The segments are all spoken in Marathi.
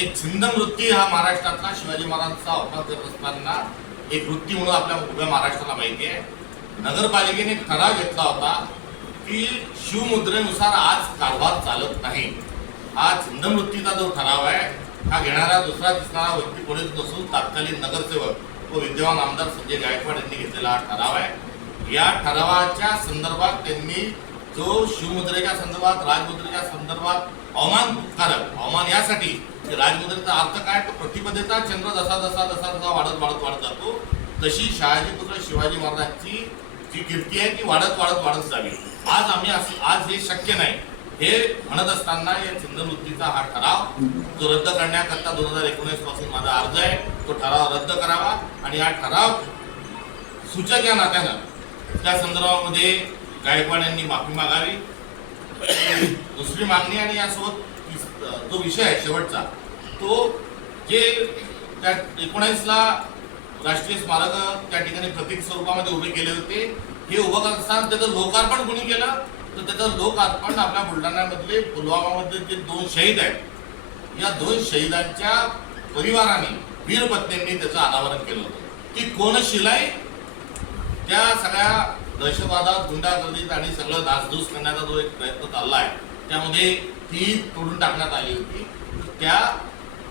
एक छिंद वृत्ती हा महाराष्ट्रातला शिवाजी महाराजांचा अवकाश करत असताना एक वृत्ती म्हणून आपल्या उभ्या महाराष्ट्राला माहिती आहे. नगरपालिकेने ठराव घेतला होता की शिवमुद्रेनुसार आज कारभार चालत नाही. हा छिंद वृत्तीचा जो ठराव आहे हा घेणारा दुसरा दिसणारा व्यक्ती कोणीच नसून तात्कालीन नगरसेवक व विद्यमान आमदार संजय गायकवाड यांनी घेतलेला हा ठराव आहे. या ठरावाच्या संदर्भात त्यांनी जो शिवमुद्रेच्या संदर्भात राजमुद्रेच्या संदर्भात अवमानकारक अवमान यासाठी की राजमुद्रेचा अर्थ काय? तर प्रतिपदेचा चंद्र जसा जसा जसा जसा वाढत वाढत वाढत जातो. तशी शहाजी पुत्र शिवाजी महाराजांची जी कीर्ती आहे ती वाढत वाढत वाढत जावी. आज आम्ही आज हे शक्य नाही. हे म्हणत असताना या चिंतनवृत्तीचा हा ठराव जो रद्द करण्याकरता दोन हजार एकोणीसपासून माझा अर्ज आहे तो ठराव रद्द करावा. आणि हा ठराव सूचक या नात्यानं त्या संदर्भामध्ये गायकवाड यांनी माफी मागावी. दुसरी मागणी आणि यासोबत जो विषय आहे शेवटचा तो जे त्या एकोणीसला राष्ट्रीय स्मारक त्या ठिकाणी प्रतीक स्वरूपामध्ये उभे केले होते हे उभं करत असताना त्याचं लोकार्पण कोणी केलं? तर त्याचं लोकार्पण आपल्या बुलढाण्यामधले पुलवामामधले जे दोन शहीद आहेत या दोन शहीदांच्या परिवाराने वीरपत्नींनी त्याचं अनावरण केलं होतं. की कोण शिलाई? त्या सगळ्या दहशतवादात गुंडागर्दीत आणि सगळं नासधूस करण्याचा जो एक प्रयत्न चालला आहे त्यामध्ये ती तोडून टाकण्यात आली होती. त्या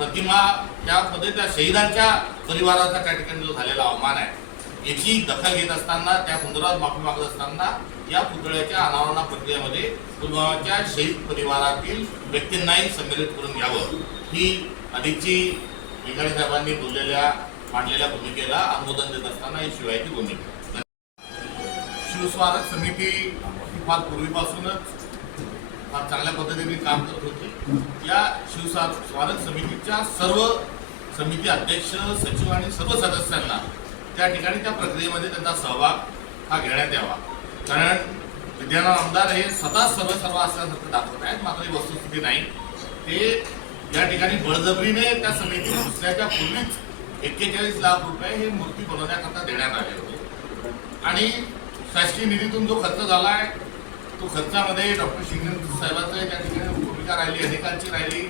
प्रतिमा त्यामध्ये त्या शहीदांच्या परिवाराचा त्या ठिकाणी जो झालेला अवमान आहे याची दखल घेत असताना त्या संदर्भात माफी मागत असताना या पुतळ्याच्या अनावरणा प्रक्रियेमध्ये पुलवामाच्या शहीद परिवारातील व्यक्तींनाही संमेलित करून घ्यावं. ही अधिकची मेघाडे साहेबांनी बोललेल्या मांडलेल्या भूमिकेला अनुमोदन देत असताना ही शिवायची भूमिका शिवस्मारक समिती फार पूर्वीपासूनच फार चांगल्या पद्धतीने काम करत होते. या शिवसा स्मारक समितीच्या सर्व समिती अध्यक्ष सचिव आणि सर्व सदस्यांना त्या ठिकाणी त्या प्रक्रियेमध्ये त्यांचा सहभाग हा घेण्यात यावा. कारण विद्यमान आमदार हे स्वतः सर्व सर्व असल्यासारखं दाखवत आहेत मात्र ही वस्तुस्थिती नाही. ते या ठिकाणी बळजबरीने त्या समिती दुसऱ्याच्या पूर्वीच एक्केचाळीस लाख रुपये हे मूर्ती बनवण्याकरता देण्यात आले होते. आणि शासकीय निधीतून जो खर्च झाला आहे तो खर्चामध्ये डॉक्टर शिंदे साहेबांचं त्या ठिकाणी भूमिका राहिली अनेकांची राहिली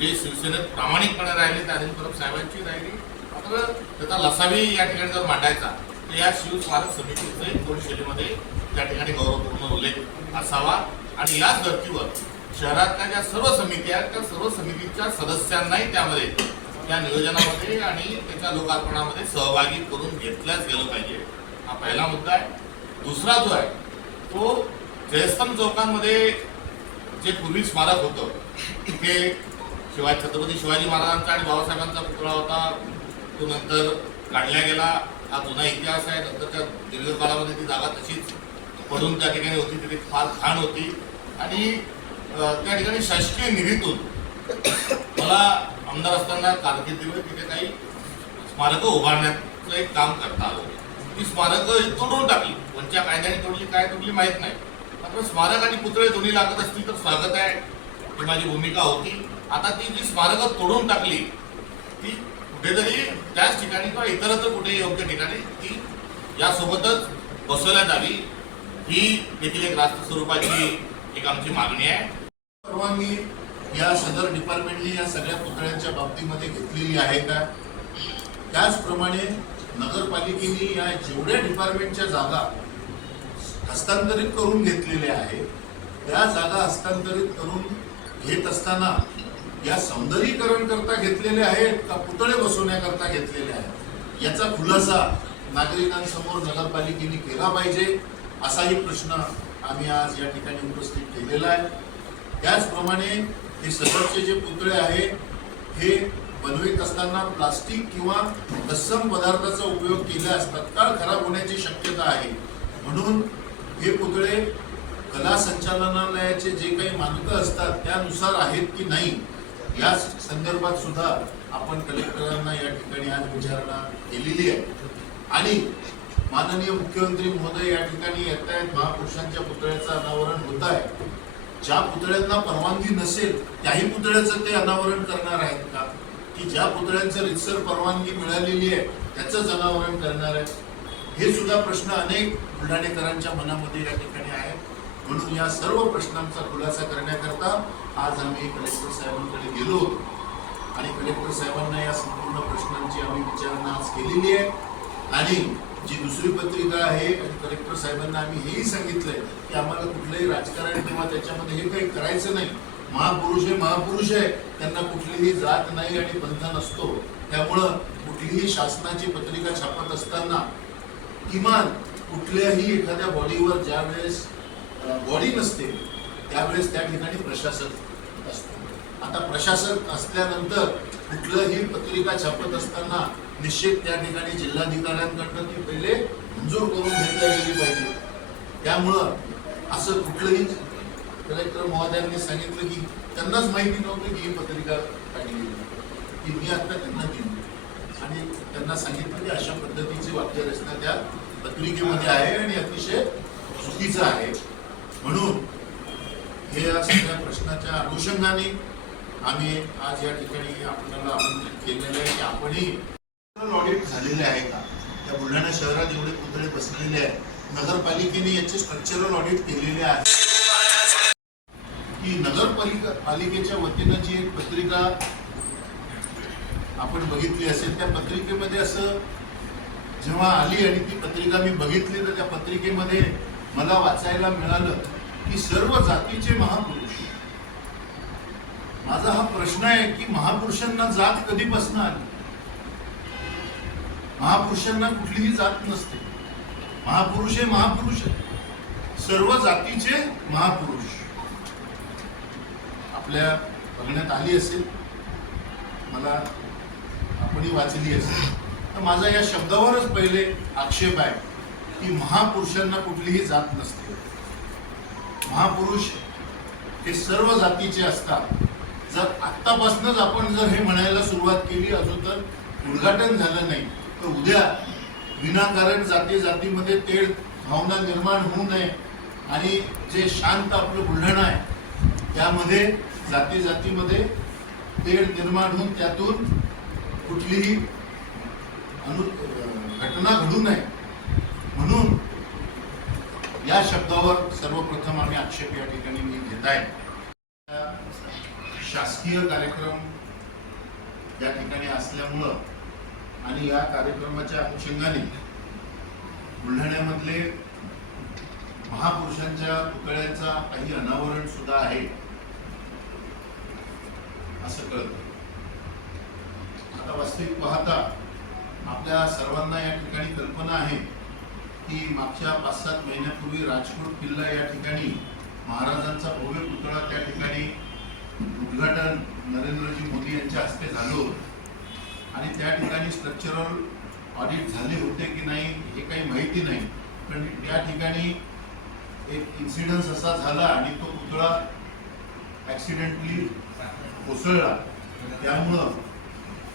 जे शिवसेनेत प्रामाणिकपणे राहिले त्या परब साहेबांची राहिली. मात्र त्याचा लसावी या ठिकाणी जर मांडायचा तर या शिव स्मारक समितीचे कोण शैलीमध्ये त्या ठिकाणी गौरवपूर्ण उल्लेख असावा. आणि याच धर्तीवर शहरातल्या ज्या सर्व समिती आहेत त्या सर्व समितीच्या सदस्यांनाही त्यामध्ये त्या नियोजनामध्ये आणि त्याच्या लोकार्पणामध्ये सहभागी करून घेतल्याच गेलं पाहिजे. हा पहिला मुद्दा आहे. दुसरा जो आहे तो जयस्तंभ चौकांमध्ये जे पूर्वी स्मारक होतं तिथे शिवाय छत्रपती शिवाजी महाराजांचा आणि बाबासाहेबांचा पुतळा होता. तो नंतर काढला गेला. हा जुना इतिहास आहे. नंतरच्या दीर्घकाळामध्ये ती जागा तशीच पडून त्या ठिकाणी होती. तिथे फार घाण होती. आणि त्या ठिकाणी शासकीय निधीतून मला आमदार असताना कारकिर्दीमध्ये तिथे काही स्मारकं उभारण्याचं एक काम करता आलं ती स्मारकं तोडून टाकली. कोणत्या कायद्याने तोडली काय तोडली माहीत नाही. तर स्मारक आणि पुतळे दोन्ही लागत असतील तर स्वागत आहे. ही माझी भूमिका होती. आता ती जी स्मारकं तोडून टाकली ती कुठेतरी त्याच ठिकाणी किंवा इतरत्र कुठे योग्य ठिकाणी ती यासोबतच बसवण्यात आली. ही देखील एक राष्ट्र स्वरूपाची एक आमची मागणी आहे. परवानगी या सदर डिपार्टमेंटने या सगळ्या पुतळ्यांच्या बाबतीमध्ये घेतलेली आहे का? त्याचप्रमाणे नगरपालिकेने या जेवढ्या डिपार्टमेंटच्या जागा हस्तांतरित करून घेतलेल्या आहेत त्या जागा हस्तांतरित करून घेत असताना या सौंदर्यीकरण करता घेतलेले आहेत का पुतळे बसवण्याकरता घेतलेले आहेत? याचा खुलासा नागरिकांसमोर नगरपालिकेने केला पाहिजे असाही प्रश्न आम्ही आज या ठिकाणी उपस्थित केलेला आहे. त्याचप्रमाणे हे सदरचे जे पुतळे आहेत हे बनवित असताना प्लास्टिक किंवा तत्सम पदार्थाचा उपयोग केल्यास तत्काळ खराब होण्याची शक्यता आहे. म्हणून हे पुतळे कला संचालनालयाचे जे काही मानकं असतात त्यानुसार आहेत की नाही या संदर्भात सुद्धा आपण कलेक्टरांना या ठिकाणी आज विचारणा केलेली आहे. आणि माननीय मुख्यमंत्री महोदय या ठिकाणी येत आहेत महापुरुषांच्या पुतळ्याचं अनावरण होत आहे. ज्या पुतळ्यांना परवानगी नसेल त्याही पुतळ्याचं ते अनावरण करणार आहेत का? की ज्या पुतळ्यांचं रितसर परवानगी मिळालेली आहे त्याचंच अनावरण करणार आहे हे सुद्धा प्रश्न अनेक बुलढाणेकरांच्या मनामध्ये या ठिकाणी आहेत. म्हणून या सर्व प्रश्नांचा खुलासा करण्याकरता आज आम्ही कलेक्टर साहेबांकडे गेलो होतो. आणि कलेक्टर साहेबांना या संपूर्ण प्रश्नांची आम्ही विचारणा आज केलेली आहे. आणि जी दुसरी पत्रिका आहे आणि कलेक्टर साहेबांना आम्ही हेही सांगितलंय की आम्हाला कुठलंही राजकारण किंवा त्याच्यामध्ये हे काही करायचं नाही. महापुरुष हे महापुरुष आहे. त्यांना कुठलीही जात नाही आणि बंधन नसतो. त्यामुळं कुठलीही शासनाची पत्रिका छापत असताना किमान कुठल्याही एखाद्या बॉडीवर ज्या वेळेस बॉडी नसते त्यावेळेस त्या ठिकाणी प्रशासक असतो. आता प्रशासक असल्यानंतर कुठलंही पत्रिका छापत असताना निश्चित त्या ठिकाणी जिल्हाधिकाऱ्यांकडनं ती पहिले मंजूर करून घेतल्या गेली पाहिजे. त्यामुळं असं कुठलंही कलेक्टर महोदयांनी सांगितलं की त्यांनाच माहिती नव्हतं की ही पत्रिका काढली गेली. की मी आता त्यांना दिली. आणि त्यांना सांगितलं की अशा पद्धतीची वाक्यरचना त्या पत्रिकेमध्ये आहे आणि अतिशय चुकीचं आहे. म्हणून हे या सगळ्या प्रश्नाच्या अनुषंगाने आम्ही आज या ठिकाणी आपल्याला आमंत्रित केलेलं आहे की आपणही ऑडिट झालेले आहे का? त्या बुलढाणा शहरात एवढे पुतळे बसलेले आहेत. नगरपालिकेने याचे स्ट्रक्चरल ऑडिट केलेले आहे. की नगरपालिका पालिकेच्या वतीनं जी एक पत्रिका आपण बघितली असेल त्या पत्रिकेमध्ये असं जेव्हा आली आणि ती पत्रिका मी बघितली तर त्या पत्रिकेमध्ये मला वाचायला मिळालं की सर्व जातीचे महापुरुष. माझा हा प्रश्न आहे की महापुरुषांना जात कधीपासून आली? महापुरुषांना कुठलीही जात नसते. महापुरुष हे महापुरुष सर्व जातीचे महापुरुष. आपल्या बघण्यात आली असेल. मला कोणी वाचली असेल. तर माझा या शब्दावरच पहिले आक्षेप आहे की महापुरुषांना कुठलीही जात नसते. महापुरुष हे सर्व जातीचे असतात. जर आत्तापासूनच आपण जर हे म्हणायला सुरुवात केली अजून तर उद्घाटन झालं नाही. तर उद्या विनाकारण जाती जातीमध्ये तेढ भावना निर्माण होऊ नये आणि जे शांत आपलं बुलढाणा आहे त्यामध्ये जाती जातीमध्ये तेढ निर्माण होऊन त्यातून कुठलीही अनु घटना घडू नये. म्हणून या शब्दावर सर्वप्रथम आम्ही आक्षेप या ठिकाणी मी घेत आहे. शासकीय कार्यक्रम या ठिकाणी असल्यामुळं आणि या कार्यक्रमाच्या अनुषंगाने बुलढाण्यामधले महापुरुषांच्या पुतळ्याचा काही अनावरण सुद्धा आहे असं कळतं. आता वास्तविक पाहता आपल्या सर्वांना या ठिकाणी कल्पना आहे की मागच्या पाच सात महिन्यापूर्वी राजकोट किल्ला या ठिकाणी महाराजांचा भव्य पुतळा त्या ठिकाणी उद्घाटन नरेंद्रजी मोदी यांच्या हस्ते झालं होतं. आणि त्या ठिकाणी स्ट्रक्चरल ऑडिट झाले होते की नाही हे काही माहिती नाही पण त्या ठिकाणी एक इन्सिडन्स असा झाला आणि तो पुतळा ॲक्सिडेंटली कोसळला त्यामुळं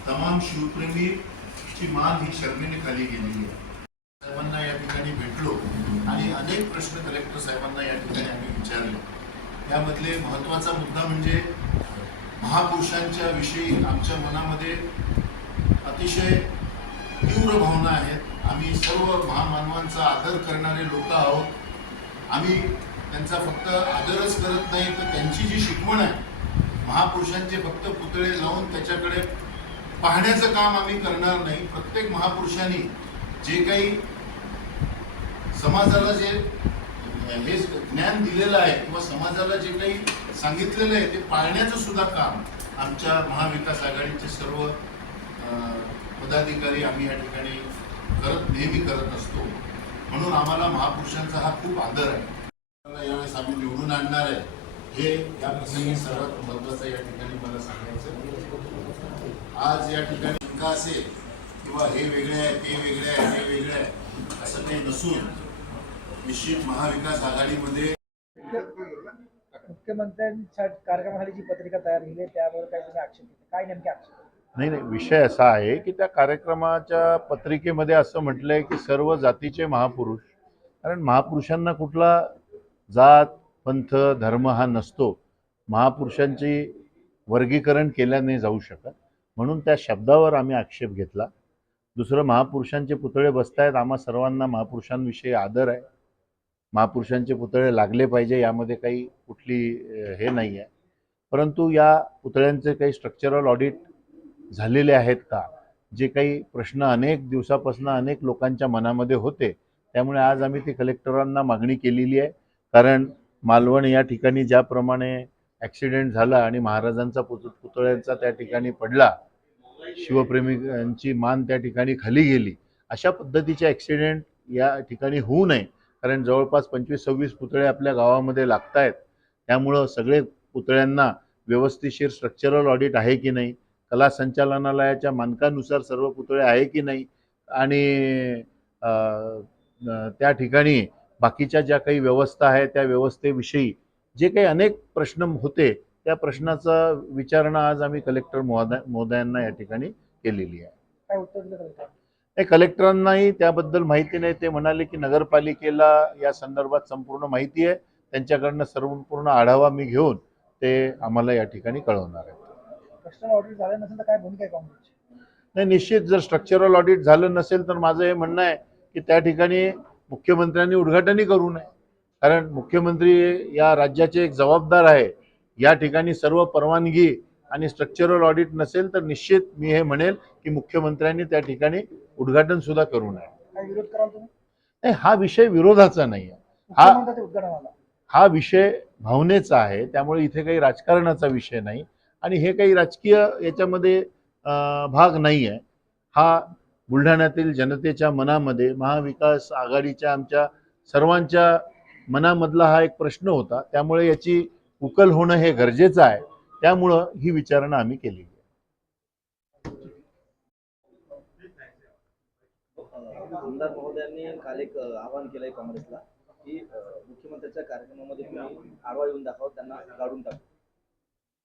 तमाम शिवप्रेमीची मान ही शर्मेने खाली गेलेली आहे. साहेबांना या ठिकाणी भेटलो आणि अनेक प्रश्न कलेक्टर साहेबांना या ठिकाणी आम्ही विचारले. त्यामधले महत्त्वाचा मुद्दा म्हणजे महापुरुषांच्या विषयी आमच्या मनामध्ये अतिशय तीव्र भावना आहेत. आम्ही सर्व महामानवांचा आदर करणारे लोक आहोत. आम्ही त्यांचा फक्त आदरच करत नाही तर त्यांची जी शिकवण आहे महापुरुषांचे फक्त पुतळे लावून त्याच्याकडे पाहण्याचं काम आम्ही करणार नाही. प्रत्येक महापुरुषांनी जे काही समाजाला जे हे ज्ञान दिलेलं आहे किंवा समाजाला जे काही सांगितलेलं आहे ते पाळण्याचं सुद्धा काम आमच्या महाविकास आघाडीचे सर्व पदाधिकारी आम्ही या ठिकाणी करत नेहमी करत असतो. म्हणून आम्हाला महापुरुषांचा हा खूप आदर आहे. यावेळेस आम्ही निवडून आणणार आहे. हे या प्रसंगी सर्वात महत्वाचं या ठिकाणी मला सांगायचं आज या ठिकाणी शंका असेल किंवा हे वेगळे आहे ते वेगळे आहे हे वेगळे आहे असं काही नसून निश्चित महाविकास आघाडीमध्ये मुख्यमंत्र्यांच्या कार्यक्रमाखाली जी पत्रिका तयार केली आहे, त्यावर काही तुम्ही आक्षेप घेतले काय नेमके आक्षेप नाही नाही विषय असा आहे की त्या कार्यक्रमाच्या पत्रिकेमध्ये असं म्हटलंय की सर्व जातीचे महापुरुष कारण महापुरुषांना कुठला जात पंथ धर्म हा नसतो. महापुरुषांची वर्गीकरण केल्याने जाऊ शकत. म्हणून त्या शब्दावर आम्ही आक्षेप घेतला. दुसरं महापुरुषांचे पुतळे बसतायत. आम्हा सर्वांना महापुरुषांविषयी आदर आहे. महापुरुषांचे पुतळे लागले पाहिजे यामध्ये काही कुठली हे नाही आहे परंतु या पुतळ्यांचे काही स्ट्रक्चरल ऑडिट झालेले आहेत का? जे काही प्रश्न अनेक दिवसापासून अनेक लोकांच्या मनामध्ये होते. त्यामुळे आज आम्ही ती कलेक्टरांना मागणी केलेली आहे. कारण मालवण या ठिकाणी ज्याप्रमाणे ॲक्सिडेंट झाला आणि महाराजांचा पुत पुतळ्यांचा त्या ठिकाणी पडला शिवप्रेमिकांची मान त्या ठिकाणी खाली गेली अशा पद्धतीचे ॲक्सिडेंट या ठिकाणी होऊ नये. कारण जवळपास पंचवीस सव्वीस पुतळे आपल्या गावामध्ये लागत आहेत त्यामुळं सगळे पुतळ्यांना व्यवस्थिशीर स्ट्रक्चरल ऑडिट आहे की नाही कला संचालनालयाच्या मानकानुसार सर्व पुतळे आहे की नाही आणि त्या ठिकाणी बाकीच्या ज्या काही व्यवस्था आहे त्या व्यवस्थेविषयी जे काही अनेक प्रश्न होते त्या प्रश्नाचा विचारणा आज आम्ही कलेक्टर महोदय महोदयांना या ठिकाणी केलेली आहे. नाही कलेक्टरांनाही त्याबद्दल माहिती नाही. ते म्हणाले की नगरपालिकेला या संदर्भात संपूर्ण माहिती आहे. त्यांच्याकडनं संपूर्ण आढावा मी घेऊन ते आम्हाला या ठिकाणी कळवणार आहे नाही निश्चित जर स्ट्रक्चरल ऑडिट झालं नसेल तर माझं हे म्हणणं आहे की त्या ठिकाणी मुख्यमंत्र्यांनी उद्घाटनही करू नये. कारण मुख्यमंत्री या राज्याचे एक जबाबदार आहे. या ठिकाणी सर्व परवानगी आणि स्ट्रक्चरल ऑडिट नसेल तर निश्चित मी हे म्हणेल की मुख्यमंत्र्यांनी त्या ठिकाणी उद्घाटन सुद्धा करू नये. हा विषय विरोधाचा नाही आहे हा- हा विषय भावनेचा आहे. त्यामुळे इथे काही राजकारणाचा विषय नाही. आणि हे काही राजकीय याच्यामध्ये भाग नाही आहे हा बुलढाण्यातील जनतेच्या मनामध्ये महाविकास आघाडीच्या आमच्या सर्वांच्या मनामधला हा एक प्रश्न होता. त्यामुळे याची उकल होणं हे गरजेचं आहे. त्यामुळं ही विचारणा आम्ही केली आमदार महोदयांनी काल एक आवाहन केलंय काँग्रेसला की मुख्यमंत्र्यांच्या कार्यक्रमामध्ये तुम्ही आडवा येऊन दाखवा त्यांना काढून टाकू.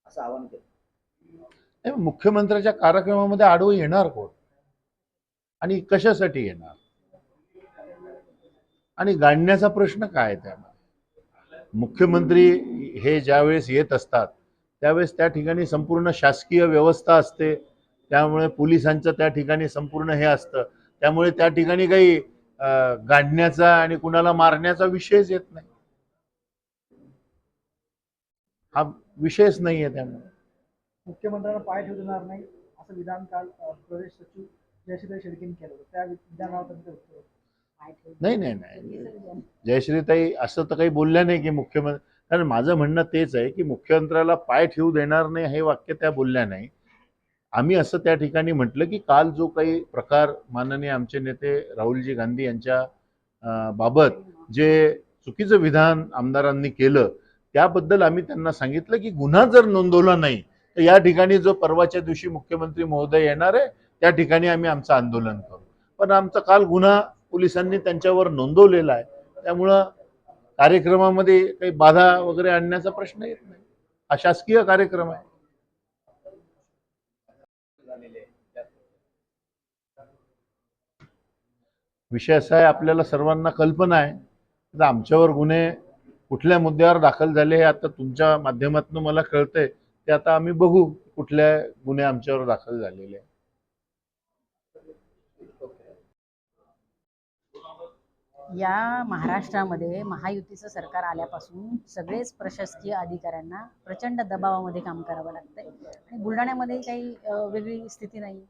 असं आवाहन केलं. नाही, मुख्यमंत्र्याच्या कार्यक्रमामध्ये आडवं येणार कोण? आणि कशासाठी येणार? आणि गाडण्याचा प्रश्न काय आहे त्यामध्ये? मुख्यमंत्री हे ज्यावेळेस येत असतात त्यावेळेस त्या ठिकाणी संपूर्ण शासकीय व्यवस्था असते. त्यामुळे पोलिसांचं त्या ठिकाणी संपूर्ण हे असतं. त्यामुळे त्या ठिकाणी काही गाडण्याचा आणि कुणाला मारण्याचा विषयच येत नाही. हा विषयच नाही आहे त्यामुळे. मुख्यमंत्र्यांना पाय ठेवू देणार नाही असं विधान काल प्रदेश सचिव जयश्री शेळकेंनी केलं त्या विधानावर त्यांचं उत्तर होतं. नाही नाही नाही. जयश्रीताई असं तर काही बोलल्या नाही की मुख्यमंत्री कारण माझं म्हणणं तेच आहे की मुख्यमंत्र्याला पाय ठेवू देणार नाही हे वाक्य त्या बोलल्या नाही. आम्ही असं त्या ठिकाणी म्हटलं की काल जो काही प्रकार माननीय आमचे नेते राहुलजी गांधी यांच्या बाबत जे चुकीचं विधान आमदारांनी केलं त्याबद्दल आम्ही त्यांना सांगितलं की गुन्हा जर नोंदवला नाही तर या ठिकाणी जो परवाच्या दिवशी मुख्यमंत्री महोदय येणार आहे त्या ठिकाणी आम्ही आमचं आंदोलन करू. पण आमचा काल गुन्हा पोलिसांनी त्यांच्यावर नोंदवलेला आहे. त्यामुळं कार्यक्रमामध्ये काही बाधा वगैरे आणण्याचा प्रश्न येत नाही. हा शासकीय कार्यक्रम आहे. विषय असा आहे आपल्याला सर्वांना कल्पना आहे. आता आमच्यावर गुन्हे कुठल्या मुद्द्यावर दाखल झाले हे आता तुमच्या माध्यमातून मला कळतंय. ते आता आम्ही बघू कुठल्या गुन्हे आमच्यावर दाखल झालेले या महाराष्ट्रामध्ये महायुतीचं सरकार आल्यापासून सगळेच प्रशासकीय अधिकाऱ्यांना प्रचंड दबावामध्ये काम करावं लागतंय. आणि बुलढाण्यामध्ये काही वेगळी स्थिती नाही.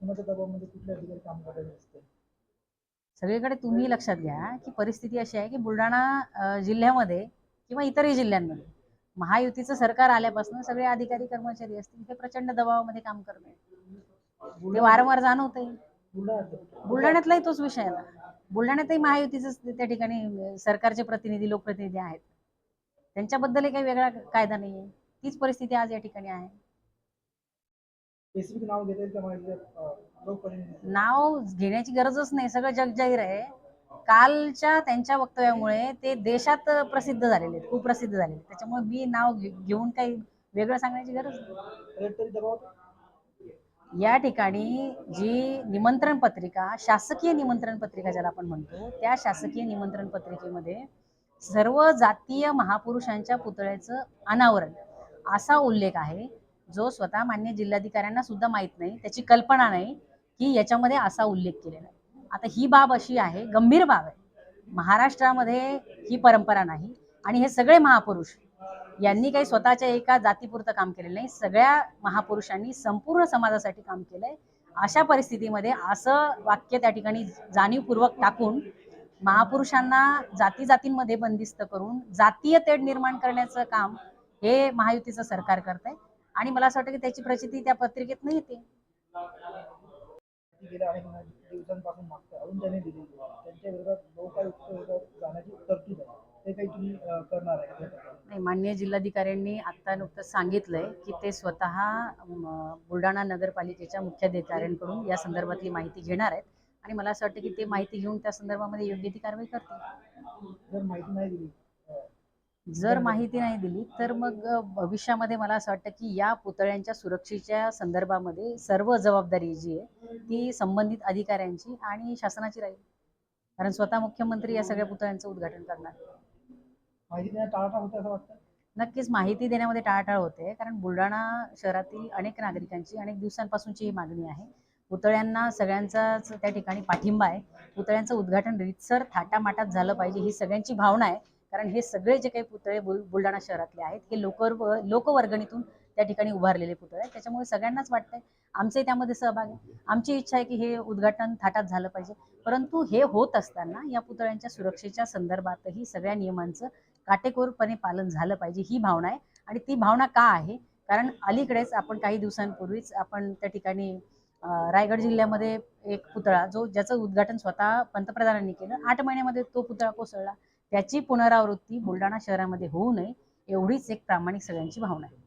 कुणाच्या दबावामध्ये कुठले अधिकारी काम करायचे असते सगळीकडे तुम्ही लक्षात घ्या की परिस्थिती अशी आहे की बुलढाणा जिल्ह्यामध्ये किंवा इतरही जिल्ह्यांमध्ये महायुतीचं सरकार आल्यापासून सगळे अधिकारी कर्मचारी असतील ते प्रचंड दबावामध्ये काम करत ते वारंवार जाणवतंय. बुलढाण्यात बुलढाण्यातलाही तोच विषय आहे ना. बुलढाण्यातही महायुतीच त्या ठिकाणी सरकारचे प्रतिनिधी लोकप्रतिनिधी आहेत. त्यांच्याबद्दलही काही वेगळा कायदा नाहीये. तीच परिस्थिती आज या ठिकाणी आहे. नाव घेण्याची गरजच नाही. सगळं जग जाहीर आहे. कालच्या त्यांच्या वक्तव्यामुळे ते देशात प्रसिद्ध झालेले आहेत. खूप प्रसिद्ध झालेले त्याच्यामुळे मी नाव घेऊन काही वेगळं सांगण्याची गरज नाही. या ठिकाणी जी निमंत्रण पत्रिका शासकीय निमंत्रण पत्रिका ज्याला आपण म्हणतो त्या शासकीय निमंत्रण पत्रिकेमध्ये सर्व जातीय महापुरुषांच्या पुतळ्याचं अनावरण असा उल्लेख आहे जो स्वतः मान्य जिल्हाधिकाऱ्यांना सुद्धा माहीत नाही त्याची कल्पना नाही की याच्यामध्ये असा उल्लेख केलेला आहे. आता ही बाब अशी आहे गंभीर बाब आहे. महाराष्ट्रामध्ये ही परंपरा नाही आणि हे सगळे महापुरुष यांनी काही स्वतःच्या एका जातीपुरतं काम केलेलं नाही. सगळ्या महापुरुषांनी संपूर्ण समाजासाठी काम केलंय. अशा परिस्थितीमध्ये असं वाक्य त्या ठिकाणी जाणीवपूर्वक टाकून महापुरुषांना जाती जातींमध्ये बंदिस्त करून जातीय तेढ निर्माण करण्याचं काम हे महायुतीचं सरकार करत आहे आणि मला असं वाटतं की त्याची प्रचिती त्या पत्रिकेत नाही येते. दिवसांपासून मागतं अजून त्यांनी दिली. त्यांच्या विरोधात लोकायुक्त विरोधात जाण्याची तरतूद आहे. ते काही तुम्ही अं, करणार आहे का? त्या प्रकारे? नाही माननीय जिल्हाधिकाऱ्यांनी आत्ता नुकतंच सांगितलंय की ते स्वतः बुलढाणा नगरपालिकेच्या मुख्याधिकाऱ्यांकडून या संदर्भातली माहिती घेणार आहेत. आणि मला असं वाटतं की ते माहिती घेऊन त्या संदर्भामध्ये योग्य ती कारवाई करतील. जर माहिती नाही दिली जर माहिती नाही दिली तर मग भविष्यामध्ये मला असं वाटतं की या पुतळ्यांच्या सुरक्षेच्या संदर्भामध्ये सर्व जबाबदारी जी आहे ती संबंधित अधिकाऱ्यांची आणि शासनाची राहील. कारण स्वतः मुख्यमंत्री या सगळ्या पुतळ्यांचं उद्घाटन करणार. माहिती देण्यात टाळाटाळ होते असं वाटतं? नक्कीच माहिती देण्यामध्ये टाळाटाळ होते. कारण बुलढाणा शहरातील अनेक नागरिकांची अनेक दिवसांपासूनची ही मागणी आहे. पुतळ्यांना सगळ्यांचाच त्या ठिकाणी पाठिंबा आहे. पुतळ्यांचं उद्घाटन रीतसर थाटामाटात झालं पाहिजे ही सगळ्यांची भावना आहे. कारण हे सगळे जे काही पुतळे बुल बुलढाणा शहरातले आहेत हे लोक लोकवर्गणीतून त्या ठिकाणी उभारलेले पुतळे आहेत. त्याच्यामुळे सगळ्यांनाच वाटतंय आमचंही त्यामध्ये सहभाग आहे. आमची इच्छा आहे की हे उद्घाटन थाटात झालं पाहिजे. परंतु हे होत असताना या पुतळ्यांच्या सुरक्षेच्या संदर्भातही सगळ्या नियमांचं काटेकोरपणे पालन झालं पाहिजे ही भावना आहे. आणि ती भावना का आहे? कारण अलीकडेच आपण काही दिवसांपूर्वीच आपण त्या ठिकाणी रायगड जिल्ह्यामध्ये एक पुतळा जो ज्याचं उद्घाटन स्वतः पंतप्रधानांनी केलं. आठ महिन्यामध्ये तो पुतळा कोसळला. त्याची पुनरावृत्ती बुलढाणा शहरामध्ये होऊ नये एवढीच एक प्रामाणिक सगळ्यांची भावना आहे.